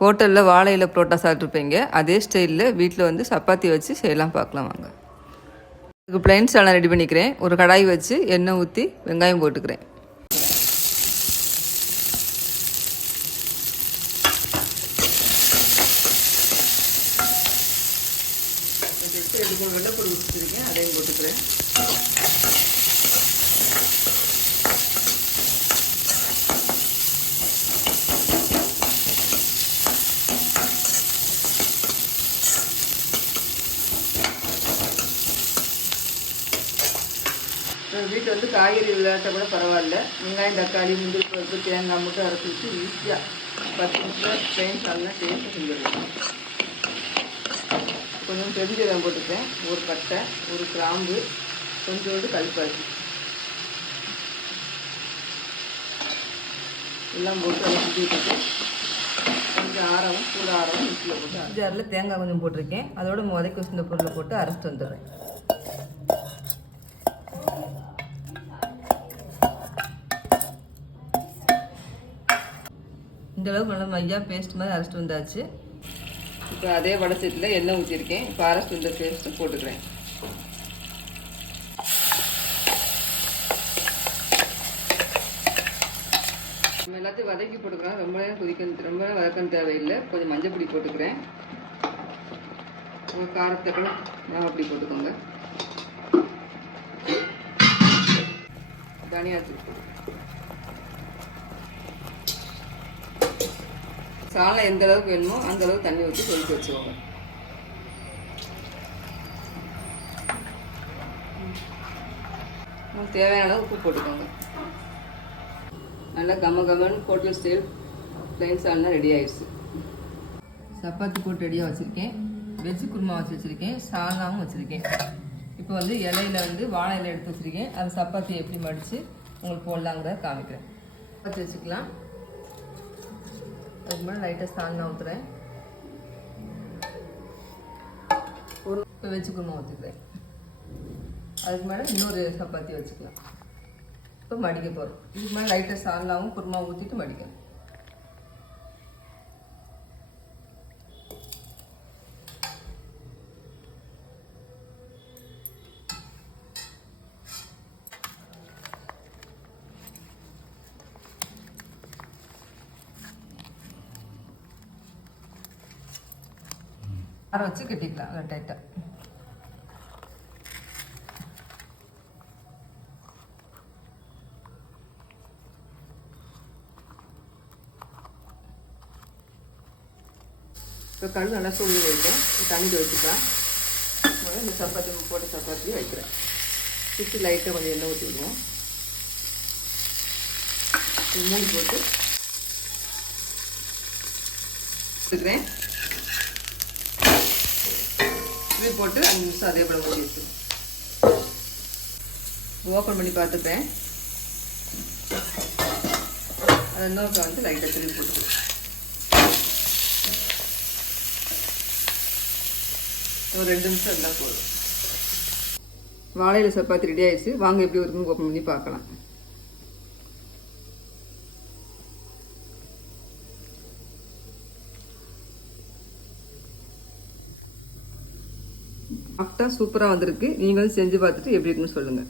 ஹோட்டலில் வாழையில் புரோட்டா சாப்பிட்ருப்பீங்க, அதே ஸ்டைலில் வீட்டில் வந்து சப்பாத்தி வச்சு செய்யலாம். பார்க்கலாம் வாங்க. இதுக்கு பிளைன் சாலன் ரெடி பண்ணிக்கிறேன். ஒரு கடாய் வச்சு எண்ணெய் ஊற்றி வெங்காயம் போட்டுக்கிறேன். ரெண்டு 3 வெள்ளைப்பூடு வச்சுருக்கேன், அதையும் போட்டுக்கிறேன். வீட்டில் வந்து காய்கறி இல்லாட்ட கூட பரவாயில்ல, வெங்காயம் தக்காளி முந்திரி பருப்பு தேங்காய் மட்டும் அரைச்சி வச்சு ஈஸியாக 10 நிமிஷம் பிளைன் சாலன் டேஸ்ட்டு செஞ்சிடலாம். கொஞ்சம் பெருஞ்சீரகம் போட்டுக்கிறேன், ஒரு பட்டை, ஒரு கிராம்பு, கொஞ்சோண்டு கல்பாசி எல்லாம் போட்டு அதை சுற்றி விட்டுட்டு கொஞ்சம் ஆரவும் கூட ஆரவும் மிக்சியில் போட்டு ஜாரில் தேங்காய் கொஞ்சம் போட்டிருக்கேன். அதோட முதக்கி வச்சிருந்த பொருளை போட்டு அரைச்சிட்டு வந்துடுறேன். இந்தளவுக்கு நல்லா மையா பேஸ்ட் மாதிரி அரைச்சிட்டு வந்தாச்சு. இப்போ அதே வடச்சட்டியில் எண்ணெய் ஊற்றிருக்கேன். இப்போ அரைச்சிட்டு வந்த பேஸ்ட்டு போட்டுக்கிறேன். நம்ம எல்லாத்தையும் வதக்கி போட்டுக்கிறோம். ரொம்ப நேரம் ரொம்ப நேரம் வதக்கணும் தேவையில்லை. கொஞ்சம் மஞ்சள் பொடி போட்டுக்கிறேன். காரத்தக்கட மிளகாப்பொடி போட்டுக்கோங்க. தனியாத்தூள் சாலம் எந்த அளவுக்கு வேணுமோ அந்த அளவுக்கு தண்ணி ஊற்றி கொதிக்க வச்சுக்கோங்க. தேவையான அளவு உப்பு போட்டுக்கோங்க. நல்லா கமன்னு ஹோட்டல் ஸ்டைல் பிளைன் சால்னா ரெடி ஆயிடுச்சு. சப்பாத்தி போட்டு ரெடியாக வச்சுருக்கேன். வெஜ்ஜு குருமா வச்சுருக்கேன். சால்னாவும் வச்சுருக்கேன். இப்போ வந்து இலையில வந்து வாழை இலை எடுத்து வச்சுருக்கேன். அது சப்பாத்தி எப்படி மடித்து உங்களுக்கு போடலாங்கிறத காமிக்கிறேன். சப்பாத்தி வச்சுக்கலாம். அதுக்கு மேலே லைட்டாக சால்னா ஊற்றுறேன். இப்போ வெஜ்ஜு குருமா ஊற்றிக்கிறேன். அதுக்கு மேலே இன்னொரு சப்பாத்தி வச்சுக்கலாம். இப்போ மடிக்க போகிறோம். இதுக்கு மேலே லைட்டாக சால்னாவும் குருமா ஊற்றிட்டு மடிக்கணும். அரை வச்சு கட்டிக்கலாம் நல்லா டைட்டாக. இப்போ கல் நல்லா சூழ்நிலை வைக்கும். தண்ணியில் வச்சுக்கலாம். இந்த சப்பாத்தி போட்டு சப்பாத்தி வைக்கிறேன். சுற்றி லைட்டாக கொஞ்சம் எண்ணெய் ஊற்றி விடுவோம். மூடி போட்டு வச்சுக்கிறேன். இப்படி போட்டு 5 நிமிஷம் அதே போல் மூடி வச்சுருவோம். ஓப்பன் பண்ணி பார்த்துப்பேன். அதை இன்னொரு வந்து லைட்டாக திரும்பி போட்டுருவோம். ஒரு 2 நிமிஷம் இருந்தால் போதும். வாழையில சப்பாத்தி ரெடி ஆயிடுச்சு. வாங்க எப்படி இருக்குன்னு ஓப்பன் பண்ணி பார்க்கலாம். சாஃப்டாக சூப்பராக வந்திருக்கு. நீங்கள் வந்து செஞ்சு பார்த்துட்டு எப்படி இருக்குன்னு சொல்லுங்கள்.